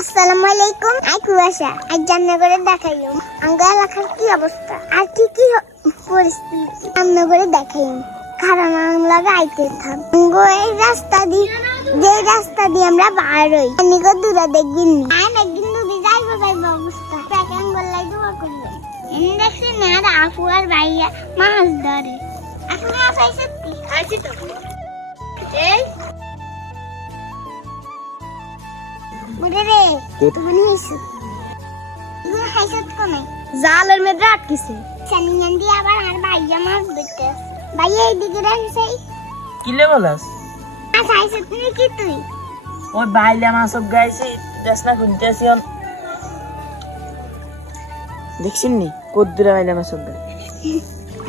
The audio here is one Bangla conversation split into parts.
আসসালামু আলাইকুম। আই কুয়াশা, আজ জামনগরে দেখাইলাম। আঙ্গা এলাকার কি অবস্থা? আর কি কি পরিস্থিতি? জামনগরে দেখাইলাম কারণ আমরা গাইতে থাম। এই রাস্তা দি যে রাস্তা দিয়ে আমরা বার হই নিগো দূরে দেখবেন আর একদিন দুদি যাইবো যাইবো অবস্থা। প্যাকেন গল্লাই দোয়া করবেন এনে দেখছি না আপু আর ভাইয়া মাছ ধরে। আপনি মাছ আইসে আইসি তো। এই। বুড়ে রে জালের মধ্যে আটকেছে। সানিয়ান দিয়ে আবার আর ভাইয়া মাছ ধরতে। আছে ভাইয়া এইদিকে রাখছে কিলে বলাস? মাছ হাইছত তুমি কি তুই? ওই বাইলে আমার সব গাইছে দেশ না আসি অন দেখছেন নি? কদ্দুরা বাইলে আমার সব গাই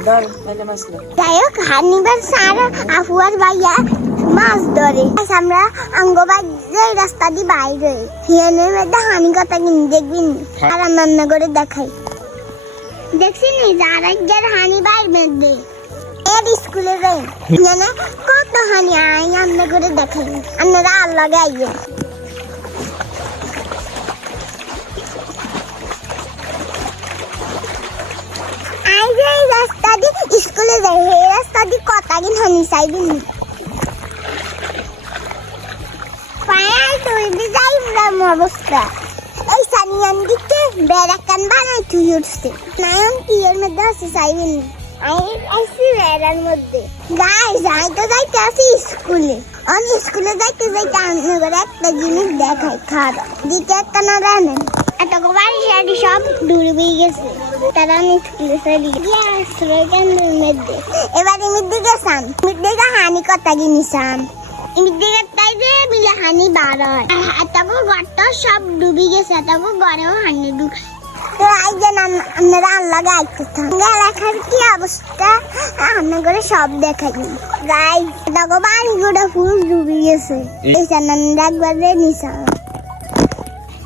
ধর বাইলে মাছ যাই হোক হানিবার সারা। আফু আর ভাইয়া মাছ ধরে। আমরা আঙ্গবাগ যে রাস্তা দিয়ে বাইরে হিয়ানের মধ্যে হানি কথা কিনে দেখবিন আর রান্না করে দেখাই। দেখছি নি যারা হানি বাইর মধ্যে এর স্কুলে জানে কত হানি আই রান্না করে দেখাই। আপনারা আল্লাহ গাইয়ে আই যে রাস্তা দিয়ে স্কুলে যাই। এই রাস্তা দিয়ে কটা দিন হানি চাইবিন পায়াল তুই দি রাম অবস্থা। এই সানিয়ান দিকে বেড়াকান বানাই তুই উঠছে। নায়ন কি এর মধ্যে আছে চাইবিন আই আইসি বেড়ার মধ্যে। গাই যাই তো যাইতে আছি স্কুলে। আমি স্কুলে যাইতে যাইতে আপনাদের একটা জিনিস দেখাই খারাপ দিকে একটা না জানেন এত বাড়ি সারি সব ডুবে গেছে। তারা আমি স্কুলে সারি আশ্রয় কেন্দ্রের মধ্যে। এবার এমির দিকে সাম এমির হানি কথা কিনিসাম দিকে যে মিলে হানি বার হয়। এতগো গর্ত সব ডুবে গেছে তখন ঘরেও হানি ডুব আপনারা আল্লাহ গাইতেছেন এলাকার কি অবস্থা? আমরা করে সব দেখাই গাই দেখো বাড়ি গোটা ফুল ডুবে গেছে। এই একবার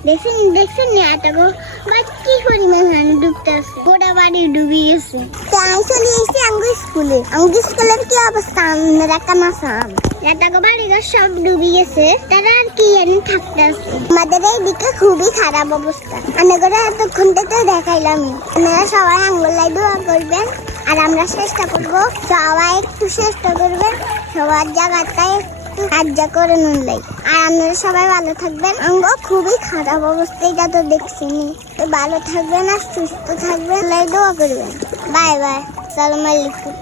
দেখছেন দেখছেন না এতগো বাট কি পরিমাণ হানি ডুবতে আছে? গোটা বাড়ি ডুবে গেছে। তাই চলে এসে আঙ্গ স্কুলে। আঙ্গ স্কুলের কি অবস্থা? আমরা কেন আসাম এতগো বাড়ি ঘর সব ডুবে গেছে। তারা আর কি জানি থাকতে আছে। আমাদের এই দিকে খুবই খারাপ অবস্থা। আমরা করে এতক্ষণ থেকে দেখাইলাম। আপনারা সবাই আঙ্গুলাই দোয়া করবেন। আর আমরা চেষ্টা করব সবাই একটু চেষ্টা করবেন। সবার জায়গাটায় সাহায্য করে নুনলাই আর আপনারা সবাই ভালো থাকবেন। অঙ্গ খুবই খারাপ অবস্থা, এটা তো দেখছিনি তো ভালো থাকবেন আর সুস্থ থাকবেন। লাই দোয়া করবেন। Bye bye. সালাম আলাইকুম।